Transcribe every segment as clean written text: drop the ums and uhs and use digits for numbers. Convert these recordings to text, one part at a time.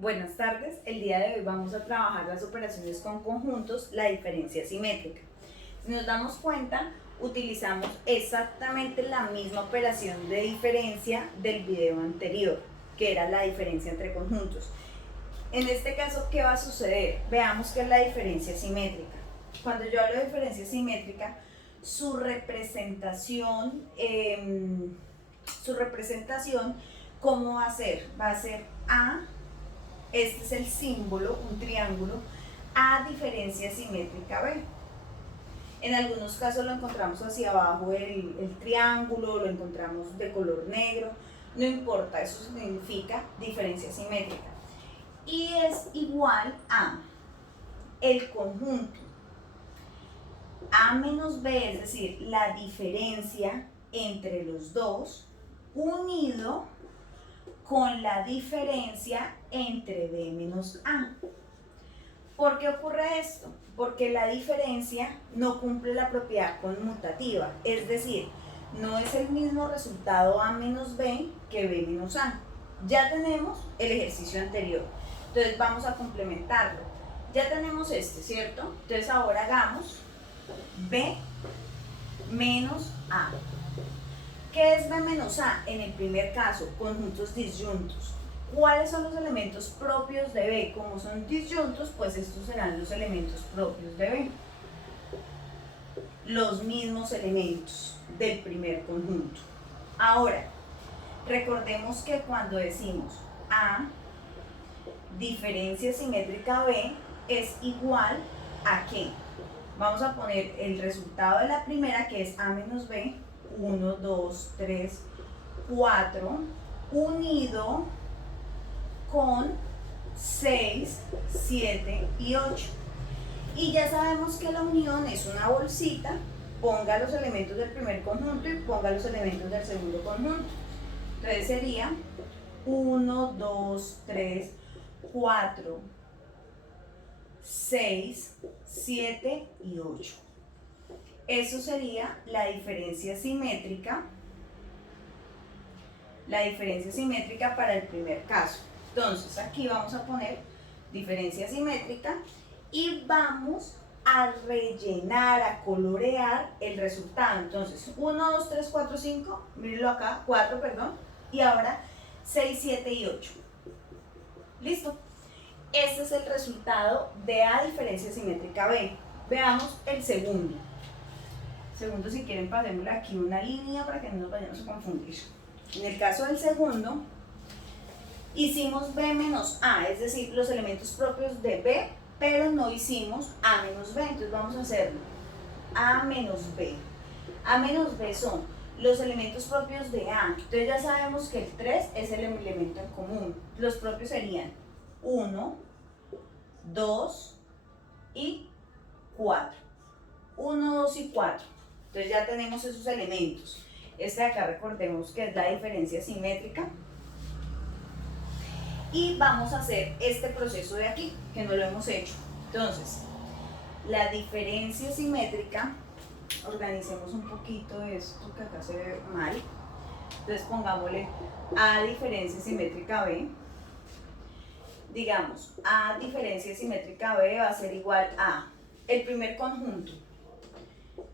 Buenas tardes, el día de hoy vamos a trabajar las operaciones con conjuntos, la diferencia simétrica. Si nos damos cuenta, utilizamos exactamente la misma operación de diferencia del video anterior, que era la diferencia entre conjuntos. En este caso, ¿qué va a suceder? Veamos qué es la diferencia simétrica. Cuando yo hablo de diferencia simétrica, su representación, ¿cómo va a ser? Va a ser A. Este es el símbolo, un triángulo, A diferencia simétrica B. En algunos casos lo encontramos hacia abajo el triángulo, lo encontramos de color negro, no importa, eso significa diferencia simétrica. Y es igual a el conjunto A menos B, es decir, la diferencia entre los dos, unido con la diferencia entre B menos A. ¿Por qué ocurre esto? Porque la diferencia no cumple la propiedad conmutativa, es decir, no es el mismo resultado A menos B que B menos A. Ya tenemos el ejercicio anterior, entonces vamos a complementarlo. Ya tenemos este, ¿cierto? Entonces ahora hagamos B menos A. ¿Qué es B menos A? En el primer caso, conjuntos disyuntos. ¿Cuáles son los elementos propios de B? Como son disyuntos, pues estos serán los elementos propios de B. Los mismos elementos del primer conjunto. Ahora, recordemos que cuando decimos A diferencia simétrica B es igual a ¿qué? Vamos a poner el resultado de la primera, que es A menos B, 1, 2, 3, 4, unido con 6, 7 y 8. Y ya sabemos que la unión es una bolsita, ponga los elementos del primer conjunto y ponga los elementos del segundo conjunto. Entonces sería 1, 2, 3, 4, 6, 7 y 8. Eso sería la diferencia simétrica para el primer caso. Entonces aquí vamos a poner diferencia simétrica y vamos a rellenar, a colorear el resultado. Entonces 1, 2, 3, 4, 5, mírenlo acá, 4, perdón, y ahora 6, 7 y 8. ¿Listo? Este es el resultado de A diferencia simétrica B. Veamos el segundo. Segundo, si quieren, pasémosle aquí una línea para que no nos vayamos a confundir. En el caso del segundo, hicimos B menos A, es decir, los elementos propios de B, pero no hicimos A menos B. Entonces vamos a hacerlo. A menos B. A menos B son los elementos propios de A. Entonces ya sabemos que el 3 es el elemento en común. Los propios serían 1, 2 y 4. 1, 2 y 4. Entonces ya tenemos esos elementos. Este de acá recordemos que es la diferencia simétrica. Y vamos a hacer este proceso de aquí, que no lo hemos hecho. Entonces, la diferencia simétrica, organicemos un poquito esto que acá se ve mal. Entonces pongámosle A diferencia simétrica B. Digamos, A diferencia simétrica B va a ser igual a el primer conjunto,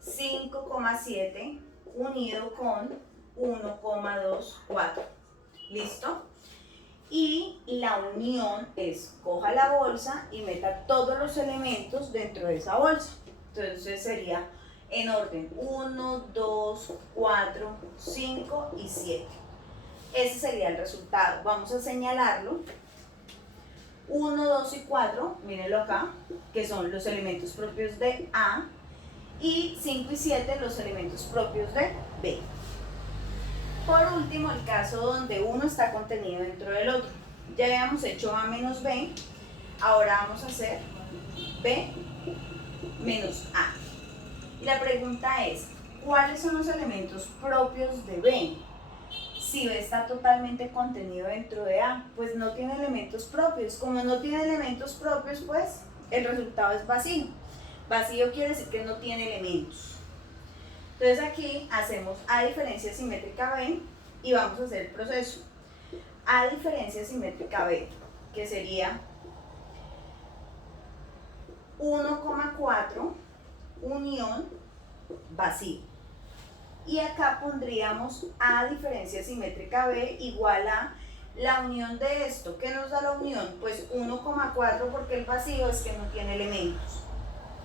5,7 unido con 1,24. ¿Listo? Y la unión es, coja la bolsa y meta todos los elementos dentro de esa bolsa. Entonces sería en orden 1, 2, 4, 5 y 7. Ese sería el resultado. Vamos a señalarlo. 1, 2 y 4, mírenlo acá, que son los elementos propios de A, y 5 y 7 los elementos propios de B. Por último, el caso donde uno está contenido dentro del otro. Ya habíamos hecho A menos B, ahora vamos a hacer B menos A. Y la pregunta es, ¿cuáles son los elementos propios de B? Si B está totalmente contenido dentro de A, pues no tiene elementos propios. Como no tiene elementos propios, pues el resultado es vacío. Vacío quiere decir que no tiene elementos. Entonces aquí hacemos A diferencia simétrica B y vamos a hacer el proceso. A diferencia simétrica B. que sería 1,4 unión vacío. Y acá pondríamos A diferencia simétrica B igual a la unión de esto. ¿Qué nos da la unión? Pues 1,4 porque el vacío es que no tiene elementos.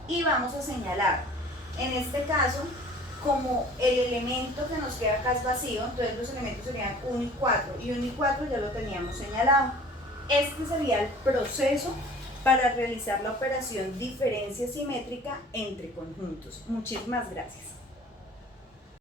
Y vamos a señalar, en este caso, como el elemento que nos queda acá es vacío, entonces los elementos serían 1 y 4, y 1 y 4 ya lo teníamos señalado. Este sería el proceso para realizar la operación diferencia simétrica entre conjuntos. Muchísimas gracias.